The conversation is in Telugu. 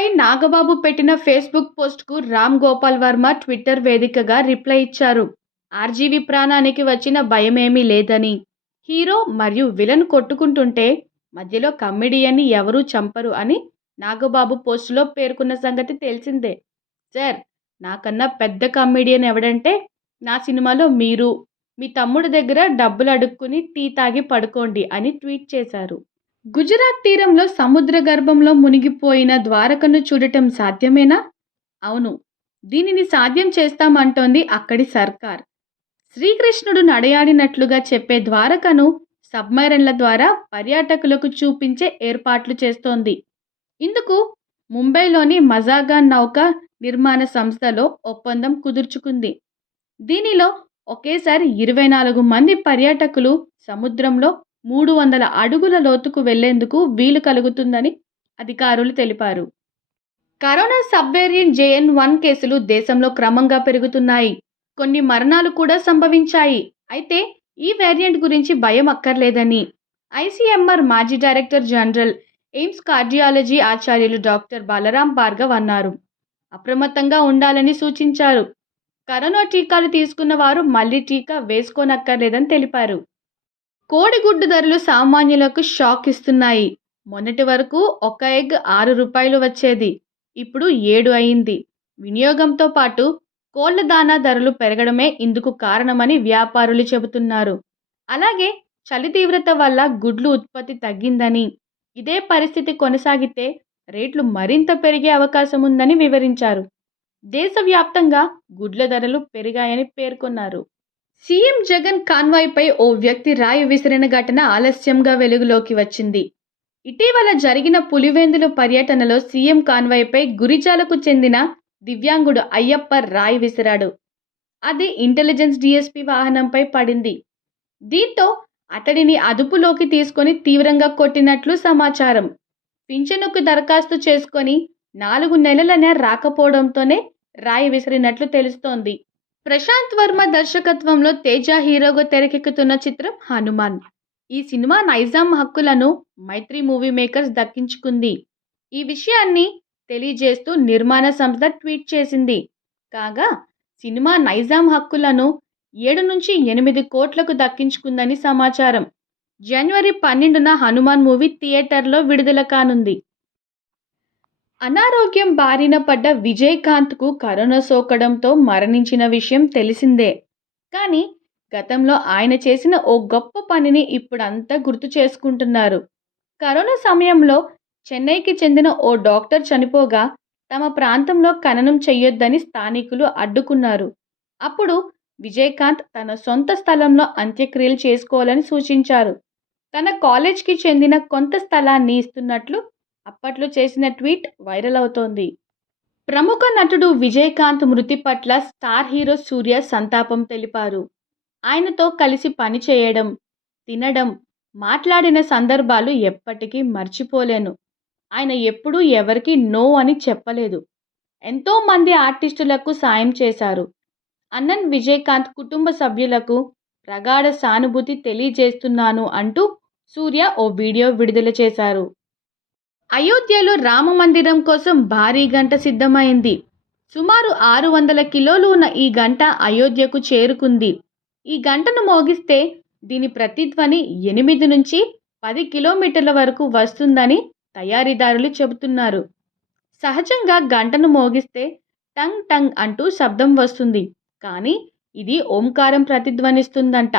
ఘటనపై నాగబాబు పెట్టిన ఫేస్బుక్ పోస్ట్‌కు రామ్ గోపాల్ వర్మ ట్విట్టర్ వేదికగా రిప్లై ఇచ్చారు. ఆర్జీవీ ప్రాణానికి వచ్చిన భయమేమీ లేదని, హీరో మరియు విలన్ కొట్టుకుంటుంటే మధ్యలో కమెడియన్‌ని ఎవరూ చంపరు అని నాగబాబు పోస్టులో పేర్కొన్న సంగతి తెలిసిందే. సార్, నాకన్నా పెద్ద కమెడియన్ ఎవడంటే నా సినిమాలో మీరు, మీ తమ్ముడి దగ్గర డబ్బులు అడుక్కుని టీ తాగి పడుకోండి అని ట్వీట్ చేశారు. గుజరాత్ తీరంలో సముద్ర గర్భంలో మునిగిపోయిన ద్వారకను చూడటం సాధ్యమేనా? అవును, దీనిని సాధ్యం చేస్తామంటోంది అక్కడి సర్కార్. శ్రీకృష్ణుడు నడయాడినట్లుగా చెప్పే ద్వారకను సబ్‌మెరైన్‌ల ద్వారా పర్యాటకులకు చూపించే ఏర్పాట్లు చేస్తోంది. ఇందుకు ముంబైలోని మజాగాన్ నౌక నిర్మాణ సంస్థలో ఒప్పందం కుదుర్చుకుంది. దీనిలో ఒకేసారి 24 మంది పర్యాటకులు సముద్రంలో 300 అడుగుల లోతుకు వెళ్లేందుకు వీలు కలుగుతుందని అధికారులు తెలిపారు. కరోనా సబ్ వేరియంట్ JN.1 కేసులు దేశంలో క్రమంగా పెరుగుతున్నాయి. కొన్ని మరణాలు కూడా సంభవించాయి. అయితే ఈ వేరియంట్ గురించి భయం అక్కర్లేదని ICMR మాజీ డైరెక్టర్ జనరల్, ఎయిమ్స్ కార్డియాలజీ ఆచార్యులు డాక్టర్ బలరాం భార్గవ్ అన్నారు. అప్రమత్తంగా ఉండాలని సూచించారు. కరోనా టీకాలు తీసుకున్న వారు మళ్లీ టీకా వేసుకోనక్కర్లేదని తెలిపారు. కోడిగుడ్డు ధరలు సామాన్యులకు షాక్ ఇస్తున్నాయి. మొన్నటి వరకు ఒక ఎగ్ ₹6 వచ్చేది. ఇప్పుడు 7 అయింది. వినియోగంతో పాటు కోళ్ల దాణా ధరలు పెరగడమే ఇందుకు కారణమని వ్యాపారులు చెబుతున్నారు. అలాగే చలి తీవ్రత వల్ల గుడ్లు ఉత్పత్తి తగ్గిందని, ఇదే పరిస్థితి కొనసాగితే రేట్లు మరింత పెరిగే అవకాశం ఉందని వివరించారు. దేశవ్యాప్తంగా గుడ్ల ధరలు పెరిగాయని పేర్కొన్నారు. సీఎం జగన్ కాన్వాయ్పై ఓ వ్యక్తి రాయి విసిరిన ఘటన ఆలస్యంగా వెలుగులోకి వచ్చింది. ఇటీవల జరిగిన పులివెందుల పర్యటనలో సీఎం కాన్వాయ్పై గురిజాలకు చెందిన దివ్యాంగుడు అయ్యప్ప రాయి విసిరాడు. అది ఇంటెలిజెన్స్ డీఎస్పీ వాహనంపై పడింది. దీంతో అతడిని అదుపులోకి తీసుకొని తీవ్రంగా కొట్టినట్లు సమాచారం. పింఛనుకు దరఖాస్తు చేసుకొని 4 నెలలైనా రాకపోవడంతోనే రాయి విసిరినట్లు తెలుస్తోంది. ప్రశాంత్ వర్మ దర్శకత్వంలో తేజ హీరోగా తెరకెక్కుతున్న చిత్రం హనుమాన్. ఈ సినిమా నైజాం హక్కులను మైత్రి మూవీ మేకర్స్ దక్కించుకుంది. ఈ విషయాన్ని తెలియజేస్తూ నిర్మాణ సంస్థ ట్వీట్ చేసింది. కాగా సినిమా నైజాం హక్కులను 7 నుంచి 8 కోట్లకు దక్కించుకుందని సమాచారం. జనవరి 12న హనుమాన్ మూవీ థియేటర్లో విడుదల కానుంది. అనారోగ్యం బారిన పడ్డ విజయకాంత్కు కరోనా సోకడంతో మరణించిన విషయం తెలిసిందే. కానీ గతంలో ఆయన చేసిన ఓ గొప్ప పనిని ఇప్పుడంతా గుర్తు చేసుకుంటున్నారు. కరోనా సమయంలో చెన్నైకి చెందిన ఓ డాక్టర్ చనిపోగా తమ ప్రాంతంలో ఖననం చేయొద్దని స్థానికులు అడ్డుకున్నారు. అప్పుడు విజయకాంత్ తన సొంత స్థలంలో అంత్యక్రియలు చేసుకోవాలని సూచించారు. తన కాలేజ్కి చెందిన కొంత స్థలాన్ని ఇస్తున్నట్లు అప్పట్లో చేసిన ట్వీట్ వైరల్ అవుతోంది. ప్రముఖ నటుడు విజయకాంత్ మృతి పట్ల స్టార్ హీరో సూర్య సంతాపం తెలిపారు. ఆయనతో కలిసి పనిచేయడం, తినడం, మాట్లాడిన సందర్భాలు ఎప్పటికీ మర్చిపోలేను. ఆయన ఎప్పుడూ ఎవరికీ నో అని చెప్పలేదు. ఎంతో మంది ఆర్టిస్టులకు సాయం చేశారు. అన్నన్ విజయకాంత్ కుటుంబ సభ్యులకు ప్రగాఢ సానుభూతి తెలియజేస్తున్నాను అంటూ సూర్య ఓ వీడియో విడుదల చేశారు. అయోధ్యలో రామ మందిరం కోసం భారీ గంట సిద్ధమైంది. సుమారు 600 కిలోలు ఉన్న ఈ గంట అయోధ్యకు చేరుకుంది. ఈ గంటను మోగిస్తే దీని ప్రతిధ్వని 8 నుంచి 10 కిలోమీటర్ల వరకు వస్తుందని తయారీదారులు చెబుతున్నారు. సహజంగా గంటను మోగిస్తే టంగ్ టంగ్ అంటూ శబ్దం వస్తుంది. కానీ ఇది ఓంకారం ప్రతిధ్వనిస్తుందంట.